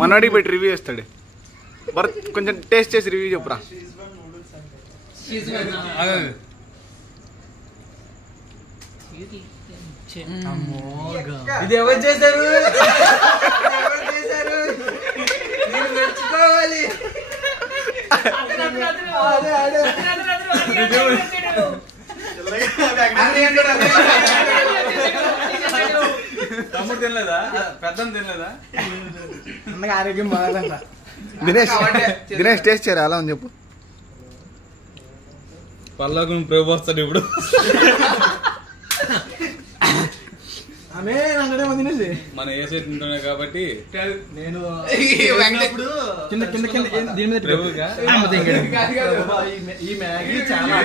మనోడికి పెట్టి రివ్యూ చేస్తాడు. కొంచెం టేస్ట్ చేసి రివ్యూ చెప్పురా. ఇది ఎవరు చేశారు? మెచ్చుకోవాలి. తమ్ముడు తినలేదా? పెద్ద తినలేదా? ఆరోగ్యం బాగాలంట. దినేష్ టేస్ట్ చేయరా అలా అని చెప్పు. పల్లోకి ప్రభు వస్తాడు ఇప్పుడు. మన ఏ సైడ్ తింటున్నా కాబట్టి నేను ఈ మ్యాగీ చాలా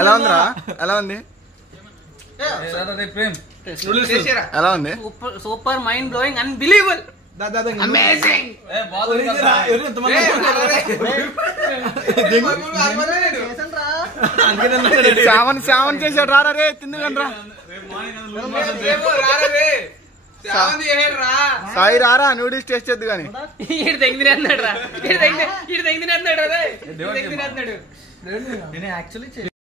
ఎలా ఉందిరా? ఎలా ఉంది? ఎలా ఉంది? Super mind blowing unbelievable amazing. సావన్ చేసాడు. రారా రే తిందుకని రా. సాయి రారా నూడిల్స్ టేస్ట్ చేద్దు కానీ. ఈడు తెంగి తినేస్తున్నాడు రా.